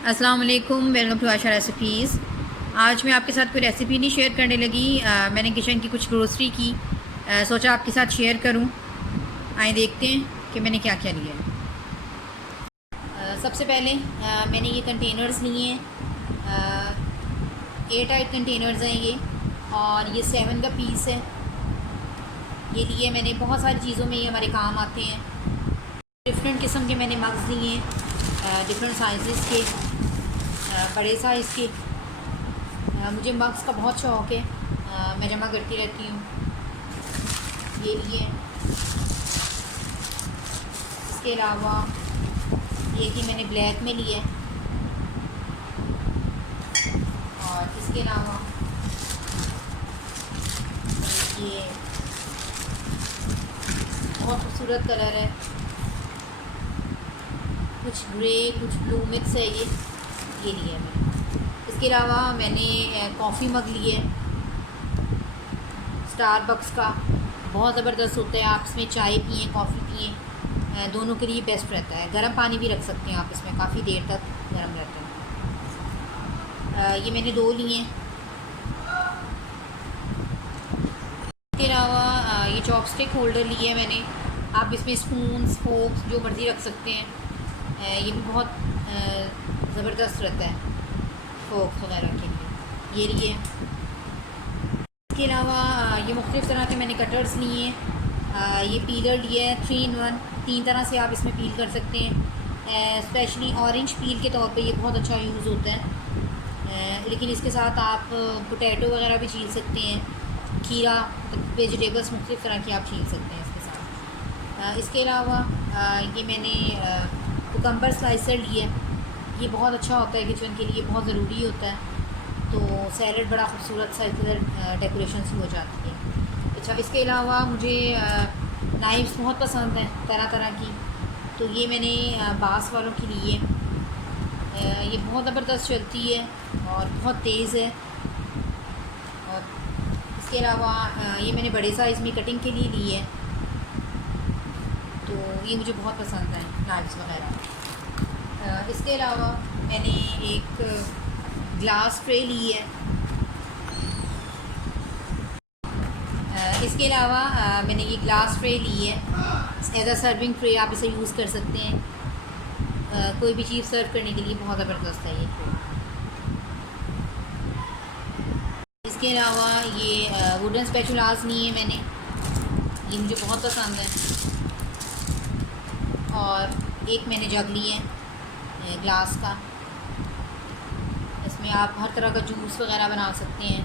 अस्सलाम वालेकुम, welcome to Asha recipes. आज मैं आपके साथ कोई रेसिपी नहीं शेयर करने लगी। मैंने किचन की कुछ ग्रोसरी की सोचा आपके साथ शेयर करूं। आए देखते हैं कि मैंने क्या क्या लिया है। सबसे पहले मैंने ये कंटेनर्स लिए हैं। एयर टाइट कंटेनर्स हैं ये, और ये 7 का पीस है। ये लिए मैंने, बहुत सारी चीज़ों में ये हमारे काम आते हैं। डिफरेंट किस्म के मैंने मग्स लिए हैं, डिफरेंट साइज़ के, बड़े साइज़ के। मुझे मग्स का बहुत शौक़ है, मैं जमा करती रहती हूँ। ये लिए, इसके अलावा ये कि मैंने ब्लैक में लिए, और इसके अलावा ये बहुत खूबसूरत कलर है, कुछ ग्रे कुछ ब्लू मिक्स है ये लिए मैंने। इसके अलावा मैंने कॉफ़ी मग लिए, स्टारबक्स का, बहुत ज़बरदस्त होता है। आप इसमें चाय पिए, कॉफ़ी पिए, दोनों के लिए बेस्ट रहता है। गर्म पानी भी रख सकते हैं आप इसमें, काफ़ी देर तक गर्म रहता है। ये मैंने 2 लिए। इसके अलावा ये चॉपस्टिक होल्डर लिए मैंने। आप इसमें स्पून, फोक्स जो मर्ज़ी रख सकते हैं। ये भी बहुत ज़बरदस्त रहता है फोक्स वगैरह के लिए। ये लिए। इसके अलावा ये मुख्तलिफ़ तरह के मैंने कटर्स लिए हैं। ये पीलर लिया है 3 in 1, 3 तरह से आप इसमें पील कर सकते हैं। स्पेशली ऑरेंज पील के तौर पे ये बहुत अच्छा यूज़ होता है। लेकिन इसके साथ आप पोटैटो वगैरह भी छील सकते हैं, खीरा, वेजिटेबल्स मुख्तलिफ़ तरह की आप छील सकते हैं इसके साथ। इसके अलावा ये मैंने कुकम्बर स्लाइसर लिया है। ये बहुत अच्छा होता है किचन के लिए, बहुत ज़रूरी होता है। तो सैलड बड़ा खूबसूरत सा इधर डेकोरेशन सी हो जाती है। अच्छा, इसके अलावा मुझे नाइफ्स बहुत पसंद हैं तरह तरह की, तो ये मैंने बास वालों की ली है। ये बहुत ज़बरदस्त चलती है और बहुत तेज़ है। और इसके अलावा ये मैंने बड़े साइज़ में कटिंग के लिए ली है, तो ये मुझे बहुत पसंद है नाइफ्स वगैरह। इसके अलावा मैंने एक ग्लास ट्रे ली है। इसके अलावा मैंने ये ग्लास ट्रे ली है, एज अ सर्विंग ट्रे आप इसे यूज़ कर सकते हैं। कोई भी चीज़ सर्व करने के लिए बहुत ज़बरदस्त है ये ट्रे। इसके अलावा ये वुडन स्पैचुलास लिए हैं मैंने, ये मुझे बहुत पसंद है। और एक मैंने जग लिए है ग्लास का, इसमें आप हर तरह का जूस वगैरह बना सकते हैं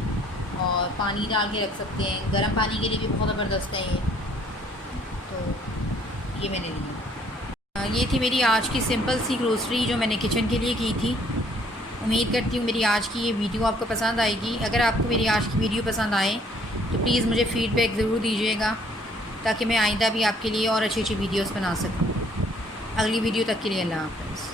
और पानी डाल के रख सकते हैं। गर्म पानी के लिए भी बहुत ज़बरदस्त है ये, तो ये मैंने लिया। ये थी मेरी आज की सिंपल सी ग्रोसरी जो मैंने किचन के लिए की थी। उम्मीद करती हूँ मेरी आज की ये वीडियो आपको पसंद आएगी। अगर आपको मेरी आज की वीडियो पसंद आए तो प्लीज़ मुझे फ़ीडबैक ज़रूर दीजिएगा, ताकि मैं आइंदा भी आपके लिए और अच्छी अच्छी वीडियोस बना सकूँ। अगली वीडियो तक के लिए अल्लाह हाफ़िज़।